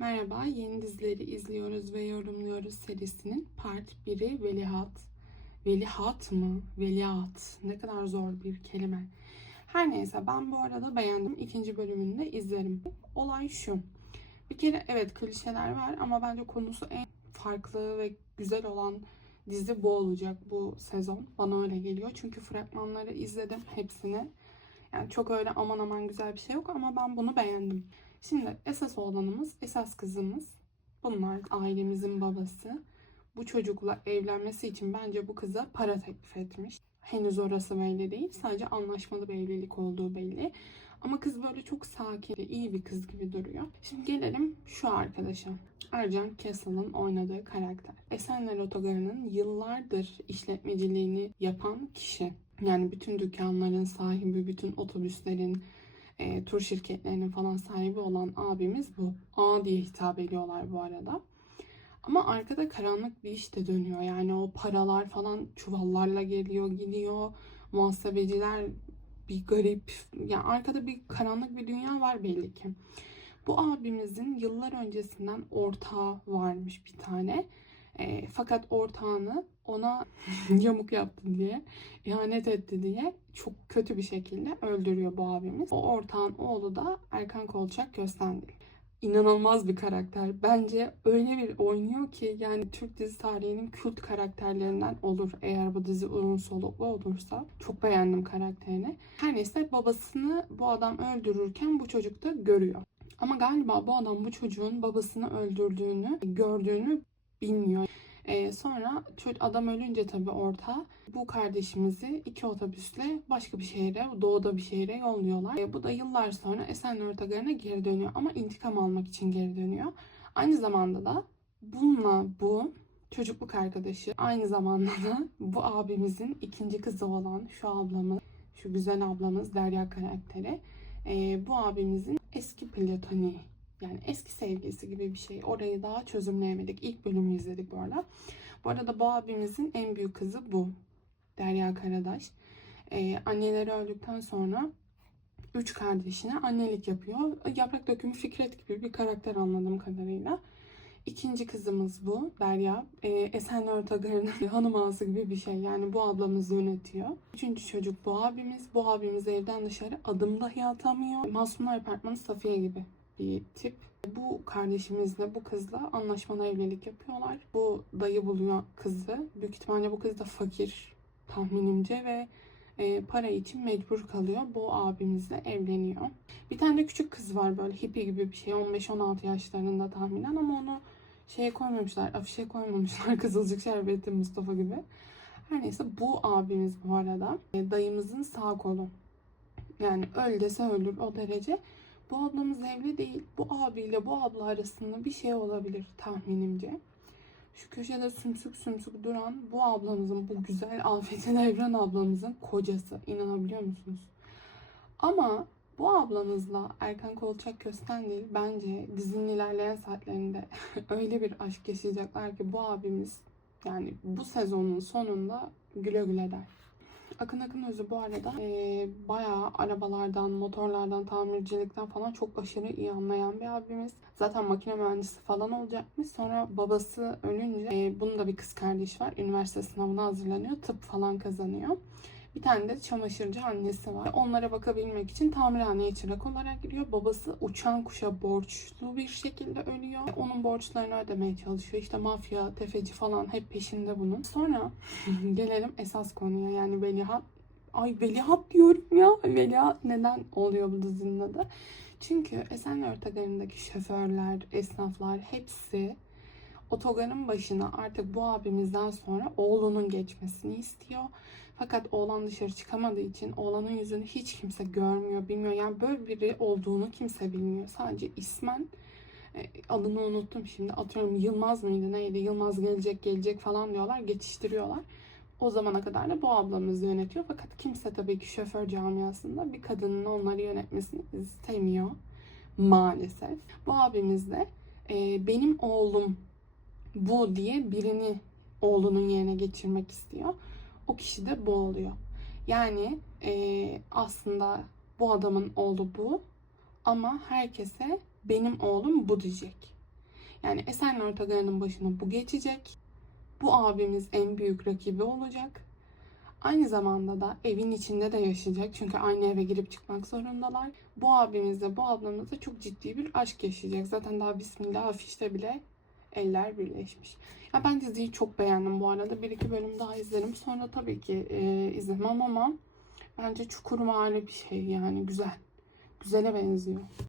Merhaba, yeni dizileri izliyoruz ve yorumluyoruz serisinin part 1'i Velihat. Velihat mı? Veliaht. Ne kadar zor bir kelime. Her neyse ben bu arada beğendim. İkinci bölümünü de izlerim. Olay şu. Bir kere evet klişeler var ama bence konusu en farklı ve güzel olan dizi bu olacak bu sezon. Bana öyle geliyor. Çünkü fragmanları izledim hepsini. Yani çok öyle aman aman güzel bir şey yok ama ben bunu beğendim. Şimdi esas oğlanımız, esas kızımız. Bunlar ailemizin babası. Bu çocukla evlenmesi için bence bu kıza para teklif etmiş. Henüz orası belli değil. Sadece anlaşmalı bir evlilik olduğu belli. Ama kız böyle çok sakin, iyi bir kız gibi duruyor. Şimdi gelelim şu arkadaşa. Ercan Castle'ın oynadığı karakter. Esenler Otogarı'nın yıllardır işletmeciliğini yapan kişi. Yani bütün dükkanların sahibi, bütün otobüslerin, e, tur şirketlerinin falan sahibi olan abimiz bu. A diye hitap ediyorlar bu arada. Ama arkada karanlık bir iş de dönüyor. Yani o paralar falan çuvallarla geliyor, gidiyor. Muhasebeciler bir garip. Yani arkada bir karanlık bir dünya var belli ki. Bu abimizin yıllar öncesinden ortağı varmış bir tane. E, fakat ortağını ona yamuk yaptı diye, ihanet etti diye çok kötü bir şekilde öldürüyor bu abimiz. O ortağın oğlu da Erkan Kolçak Köstendil. İnanılmaz bir karakter. Bence öyle bir oynuyor ki yani Türk dizi tarihinin kült karakterlerinden olur eğer bu dizi uzun soluklu olursa. Çok beğendim karakterini. Her neyse babasını bu adam öldürürken bu çocuk da görüyor. Ama galiba bu adam bu çocuğun babasını öldürdüğünü, gördüğünü bilmiyor. Ee, sonra adam ölünce tabii orta bu kardeşimizi iki otobüsle başka bir şehre, doğuda bir şehre yolluyorlar. Ee, bu da yıllar sonra Esenler Otogarı'na geri dönüyor ama intikam almak için geri dönüyor. Aynı zamanda da bununla bu çocukluk arkadaşı aynı zamanda da bu abimizin ikinci kızı olan şu ablamız, şu güzel ablamız Derya karakteri. Ee, bu abimizin eski platoniği yani eski sevgilisi gibi bir şey. Orayı daha çözümleyemedik. İlk bölümü izledik bu arada. Bu arada bu abimizin en büyük kızı bu. Derya Karadaş. Ee, anneleri öldükten sonra üç kardeşine annelik yapıyor. Yaprak dökümü Fikret gibi bir karakter anladığım kadarıyla. İkinci kızımız bu Derya. Ee, Esenler Otogarı'nın hanım ağası gibi bir şey. Yani bu ablamız yönetiyor. Üçüncü çocuk bu abimiz. Bu abimiz evden dışarı adım dahi atamıyor. Masumlar Apartmanı Safiye gibi bir tip. Bu kardeşimizle bu kızla anlaşmalı evlilik yapıyorlar. Bu dayı buluyor kızı. Büyük ihtimalle bu kız da fakir tahminimce ve e, para için mecbur kalıyor. Bu abimizle evleniyor. Bir tane de küçük kız var böyle hippie gibi bir şey. 15-16 yaşlarında tahminen ama onu şeye koymamışlar, afişe koymamışlar. Kızılcık Şerbeti Mustafa gibi. Her neyse bu abimiz bu arada e, dayımızın sağ kolu. Yani öl dese ölür o derece. Bu ablamız evli değil. Bu abiyle bu abla arasında bir şey olabilir tahminimce. Şu köşede sümsük sümsük duran bu ablamızın, bu güzel Afetin Evren ablamızın kocası. İnanabiliyor musunuz? Ama bu ablamızla Erkan Kolçak Köstendil bence dizinin ilerleyen saatlerinde öyle bir aşk yaşayacaklar ki bu abimiz yani bu sezonun sonunda güle güle der. Akın Akın Özü bu arada e, bayağı arabalardan, motorlardan, tamircilikten falan çok aşırı iyi anlayan bir abimiz. Zaten makine mühendisi falan olacakmış. Sonra babası ölünce e, bunun da bir kız kardeşi var. Üniversite sınavına hazırlanıyor. Tıp falan kazanıyor. Bir tane de çamaşırcı annesi var. Onlara bakabilmek için tamirhaneye çırak olarak giriyor. Babası uçan kuşa borçlu bir şekilde ölüyor. Onun borçlarını ödemeye çalışıyor. İşte mafya, tefeci falan hep peşinde bunun. Sonra gelelim esas konuya. Yani Velihat Ay Velihat diyorum ya. Velihat neden oluyor bu dizinin adı? Çünkü Esenler Otogarı'ndaki şoförler, esnaflar hepsi otogarın başına artık bu abimizden sonra oğlunun geçmesini istiyor. Fakat oğlan dışarı çıkamadığı için oğlanın yüzünü hiç kimse görmüyor, bilmiyor. Yani böyle biri olduğunu kimse bilmiyor. Sadece ismen e, adını unuttum şimdi. Atıyorum Yılmaz mıydı neydi? Yılmaz gelecek gelecek falan diyorlar. Geçiştiriyorlar. O zamana kadar da bu ablamız yönetiyor. Fakat kimse tabii ki şoför camiasında bir kadının onları yönetmesini istemiyor. Maalesef. Bu abimiz de e, benim oğlum bu diye birini oğlunun yerine geçirmek istiyor. O kişi de bu oluyor. Yani e, aslında bu adamın oğlu bu ama herkese benim oğlum bu diyecek. Yani Esenler Otogarı'nın başına bu geçecek. Bu abimiz en büyük rakibi olacak. Aynı zamanda da evin içinde de yaşayacak. Çünkü aynı eve girip çıkmak zorundalar. Bu abimizle bu ablamızla çok ciddi bir aşk yaşayacak. Zaten daha bismillah afişte bile eller birleşmiş. Ya ben diziyi çok beğendim bu arada. Bir iki bölüm daha izlerim. Sonra tabii ki e, izlemem ama bence çukurvari bir şey yani güzel. Güzele benziyor.